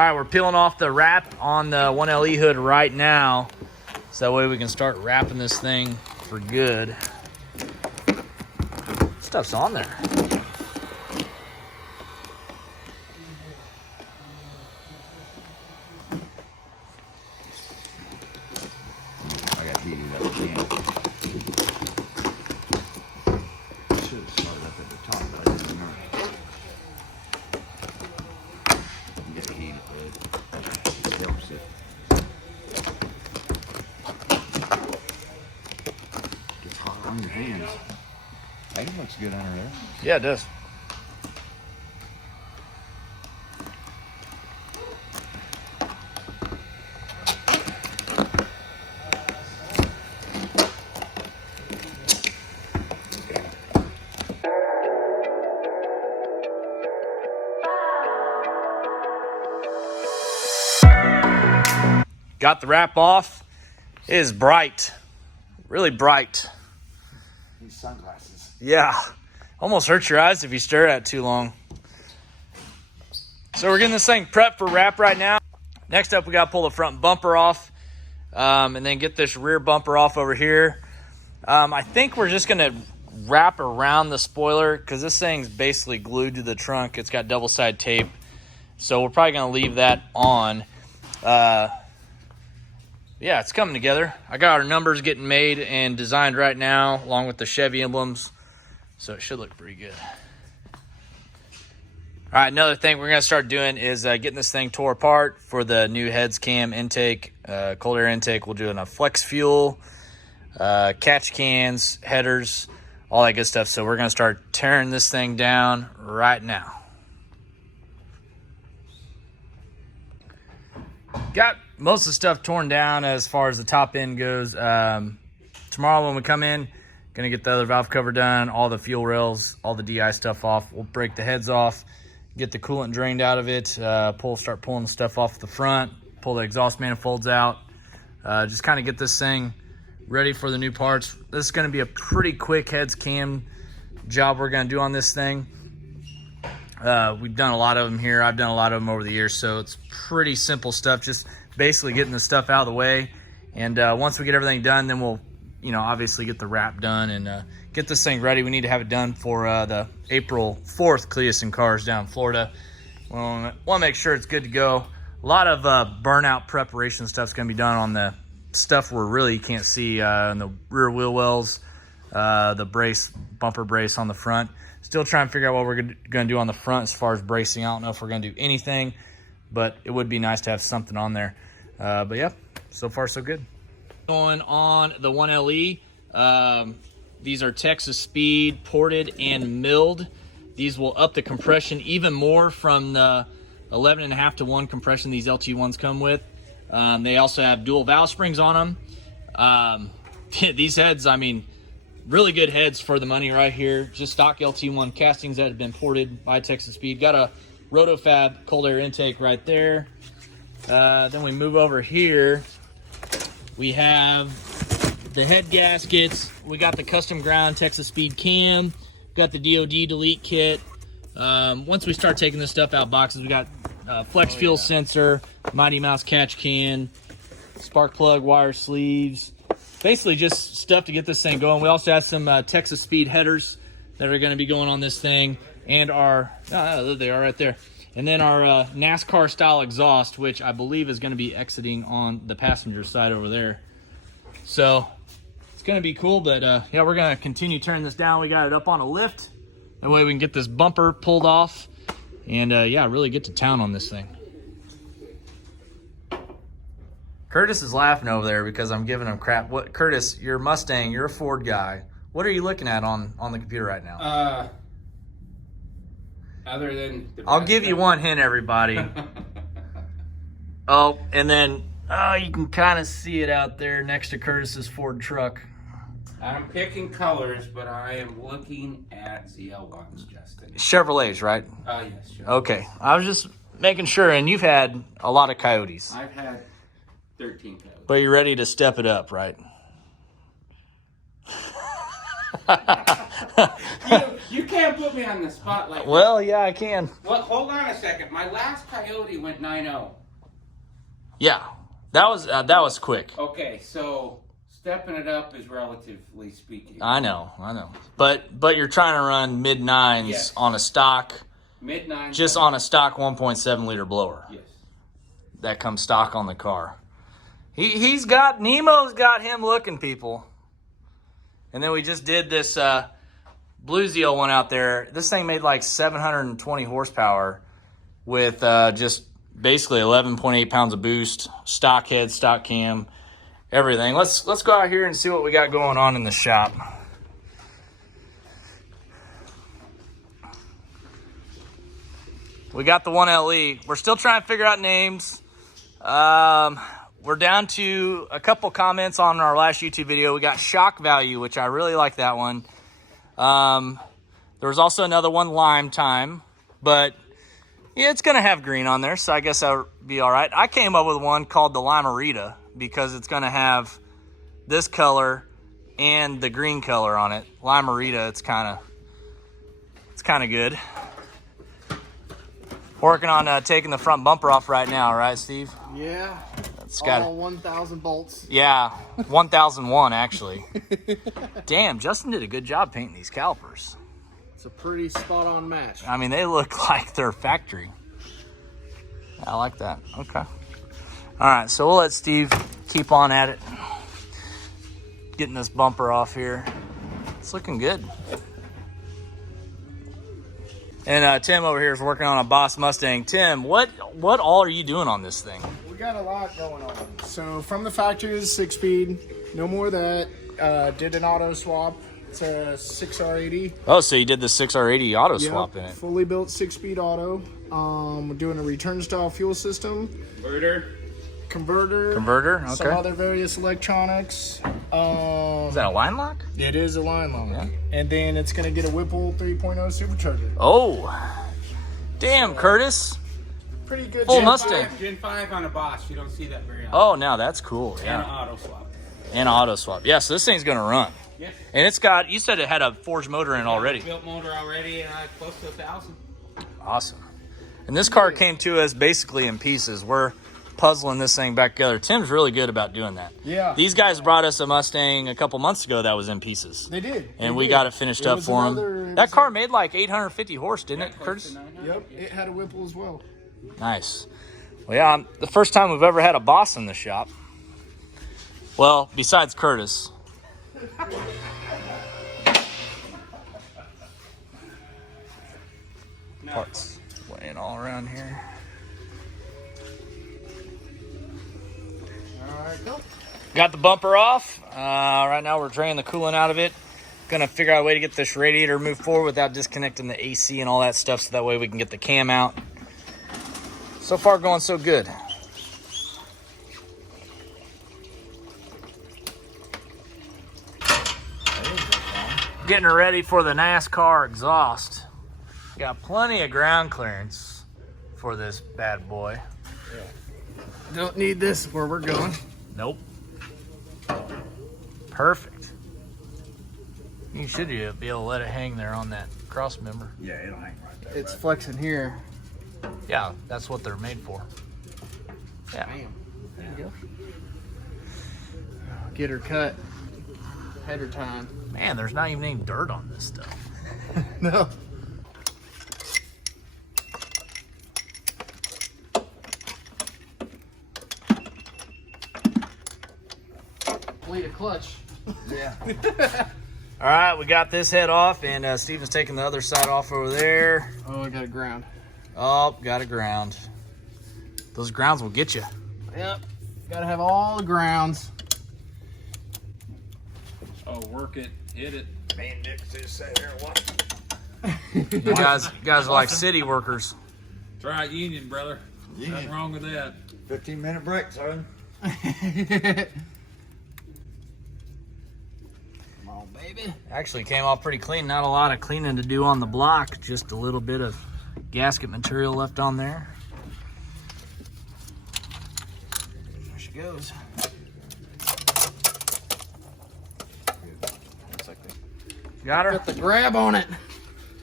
right, we're peeling off the wrap on the 1LE hood right now, so that way we can start wrapping this thing for good. Stuff's on there. I got heated up again. Should have started up at the top, but I didn't remember. Get the heat it helps it. Gets hot on your hands. I think it looks good under there. Yeah, it does. Got the wrap off. It is bright. Really bright. These sunglasses. Yeah. Almost hurts your eyes if you stare at it too long. So we're getting this thing prepped for wrap right now. Next up, we got to pull the front bumper off and then get this rear bumper off over here. I think we're just going to wrap around the spoiler because this thing's basically glued to the trunk. It's got double-sided tape. So we're probably going to leave that on. Yeah, it's coming together. I got our numbers getting made and designed right now, along with the Chevy emblems. So it should look pretty good. All right, another thing we're going to start doing is getting this thing tore apart for the new heads cam intake, cold air intake. We'll do a flex fuel, catch cans, headers, all that good stuff. So we're going to start tearing this thing down right now. Got most of the stuff torn down as far as the top end goes. Tomorrow when we come in, gonna get the other valve cover done, all the fuel rails, all the DI stuff off. We'll break the heads off, get the coolant drained out of it, start pulling the stuff off the front, pull the exhaust manifolds out, just kind of get this thing ready for the new parts. This is gonna be a pretty quick heads cam job we're gonna do on this thing. We've done a lot of them here. I've done a lot of them over the years, so it's pretty simple stuff, just basically getting the stuff out of the way. And once we get everything done, then we'll, obviously get the wrap done and get this thing ready. We need to have it done for the April 4th Cleus and Cars down in Florida. We want to make sure it's good to go. A lot of burnout preparation stuff's going to be done on the stuff where really you can't see in the rear wheel wells, the bumper brace on the front. Still trying to figure out what we're going to do on the front as far as bracing. I don't know if we're going to do anything, but it would be nice to have something on there. But yeah, so far so good. Going on the 1LE, these are Texas Speed ported and milled. These will up the compression even more from the 11.5 to 1 compression these LT1s come with. They also have dual valve springs on them. These heads, I mean, really good heads for the money right here. Just stock LT1 castings that have been ported by Texas Speed. Got a RotoFab cold air intake right there. Then we move over here. We have the head gaskets. We got the custom ground Texas Speed cam. Got the DOD delete kit. Once we start taking this stuff out boxes, we got flex fuel sensor, Mighty Mouse catch can, spark plug wire sleeves. Basically just stuff to get this thing going. We also have some Texas Speed headers that are going to be going on this thing, and our there they are right there. And then our NASCAR style exhaust, which I believe is going to be exiting on the passenger side over there. So it's going to be cool, but yeah, we're going to continue tearing this down. We got it up on a lift. That way we can get this bumper pulled off and yeah, really get to town on this thing. Curtis is laughing over there because I'm giving him crap. What, Curtis, you're a Mustang, you're a Ford guy. What are you looking at on the computer right now? Other than I'll give you one hint, everybody. Oh, and then you can kind of see it out there next to Curtis's Ford truck. I'm picking colors, but I am looking at ZL1s, Justin. Chevrolets, right? Oh, yes. Chevrolet. Okay, I was just making sure, and you've had a lot of Coyotes. I've had 13 Coyotes. But you're ready to step it up, right? You can't put me on the spot like Well, yeah, I can. Well, hold on a second. My last Coyote went 9-0. Yeah, that was quick. Okay, so stepping it up is relatively speaking. I know. But you're trying to run mid 9s Yes. on a stock, Mid 9. just on a stock 1.7 liter blower. Yes. That comes stock on the car. Nemo's got him looking, people. And then we just did this Blue Zeal one out there. This thing made like 720 horsepower with just basically 11.8 pounds of boost, stock head, stock cam, everything. Let's go out here and see what we got going on in the shop. We got the 1LE. We're still trying to figure out names. We're down to a couple comments on our last YouTube video. We got Shock Value, which I really like that one. There was also another one, Lime Time, but yeah, it's gonna have green on there, so I guess that would be all right. I came up with one called the Limerita because it's gonna have this color and the green color on it. Limerita, it's kind of good. Working on taking the front bumper off right now, right, Steve? Yeah. It's got all 1,000 bolts. Yeah, 1001 actually. Damn, Justin did a good job painting these calipers. It's a pretty spot-on match. I mean, they look like they're factory. I like that. Okay. All right, so we'll let Steve keep on at it. Getting this bumper off here. It's looking good. And Tim over here is working on a Boss Mustang. Tim, what all are you doing on this thing? We got a lot going on. So from the factory is 6-speed. No more of that. Did an auto swap. It's a 6R80. Oh, so you did the 6R80 auto swap in it. Fully built 6-speed auto. We're doing a return style fuel system. Converter. Okay. Some other various electronics. Is that a line lock? It is a line lock. Yeah. And then it's going to get a Whipple 3.0 supercharger. Oh, damn, Curtis. Pretty good. Full Mustang. Gen 5 on a Boss. You don't see that very often. Oh, now that's cool. And Yeah. an auto swap. And auto swap. Yeah, so this thing's going to run. Yes. And it's got, you said it had a forged motor in it already. Built motor already, close to 1,000. Awesome. And this car came to us basically in pieces. We're puzzling this thing back together. Tim's really good about doing that. Yeah. These guys brought us a Mustang a couple months ago that was in pieces. They did. And They we did. got it finished up for them. That car made like 850 horse, didn't it, Curtis? Yep, it had a Whipple as well. Nice. Well, yeah, the first time we've ever had a Boss in the shop. Well, besides Curtis. Parts laying all around here. All right, go. Got the bumper off. Right now we're draining the coolant out of it. Gonna figure out a way to get this radiator moved forward without disconnecting the AC and all that stuff, so that way we can get the cam out. So far going so good. Getting her ready for the NASCAR exhaust. Got plenty of ground clearance for this bad boy. Don't need this where we're going. Nope. Perfect. You should be able to let it hang there on that cross member. Yeah, it'll hang right there. It's flexing here. Yeah, that's what they're made for. Yeah. Bam. There you go. Get her cut. Header time. Man, there's not even any dirt on this stuff. No. Bleed a clutch. Yeah. All right, we got this head off, and Steven's taking the other side off over there. Oh, I got a ground. Oh, got a ground. Those grounds will get you. Yep. Gotta have all the grounds. Oh, work it, hit it. Me and Dick just sat there and watched. You guys are like city workers. Try it union, brother. Union. Nothing wrong with that. 15-minute break, son. Come on, baby. Actually came off pretty clean. Not a lot of cleaning to do on the block. Just a little bit of gasket material left on there. There she goes. Got her? Got the grab on it.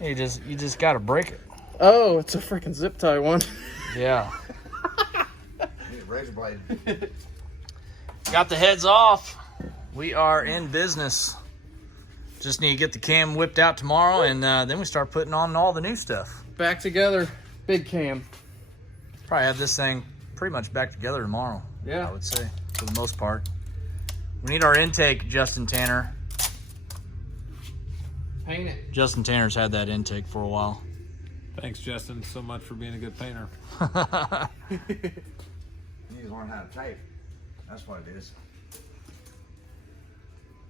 You just gotta break it. Oh, it's a freaking zip tie one. Yeah. Need a razor blade. Got the heads off. We are in business. Just need to get the cam whipped out tomorrow, and then we start putting on all the new stuff. Back together, big cam. Probably have this thing pretty much back together tomorrow. Yeah. I would say, for the most part. We need our intake, Justin Tanner. Paint it. Justin Tanner's had that intake for a while. Thanks, Justin, so much for being a good painter. You need to learn how to tape. That's what it is.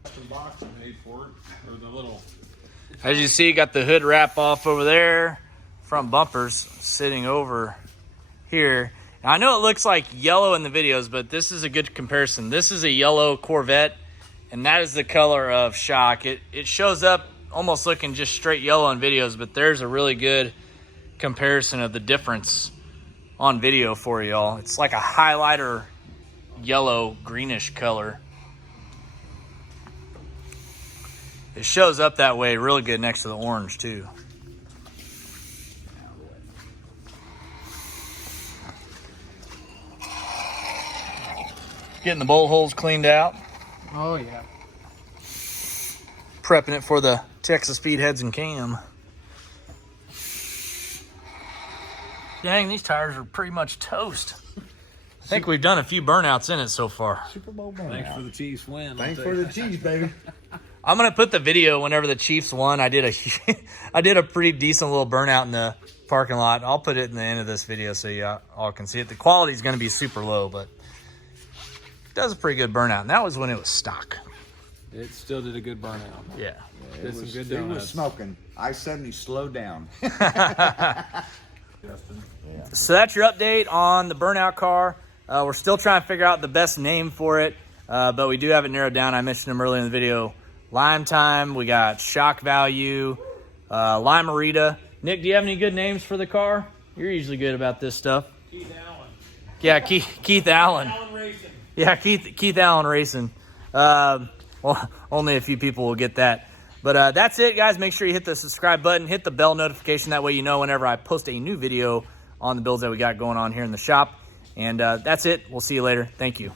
Custom box I made for it, or the little. As you see, got the hood wrap off over there. Front bumpers sitting over here. Now, I know it looks like yellow in the videos, but this is a good comparison. This is a yellow Corvette, and that is the color of shock. It shows up almost looking just straight yellow in videos, but there's a really good comparison of the difference on video for y'all. It's like a highlighter yellow greenish color. It shows up that way really good next to the orange too. Getting the bolt holes cleaned out. Oh yeah. Prepping it for the Texas feed heads and cam. Dang, these tires are pretty much toast. I think we've done a few burnouts in it so far. Super Bowl burnout. Thanks for the Chiefs win. Thanks for the cheese, baby. I'm gonna put the video whenever the Chiefs won. I did a pretty decent little burnout in the parking lot. I'll put it in the end of this video so you all can see it. The quality is gonna be super low, but it does a pretty good burnout. And that was when it was stock. It still did a good burnout. Yeah. Did some good It was donuts. smoking. I-70 slowed down. So that's your update on the burnout car. We're still trying to figure out the best name for it, but we do have it narrowed down. I mentioned them earlier in the video. Lime Time, we got Shock Value, Limerita. Nick, do you have any good names for the car? You're usually good about this stuff. Keith Allen. Yeah, Keith Allen. Allen Racing. Yeah, Keith Allen Racing. Well, only a few people will get that. But that's it, guys. Make sure you hit the subscribe button, hit the bell notification. That way you know whenever I post a new video on the builds that we got going on here in the shop. And that's it. We'll see you later. Thank you.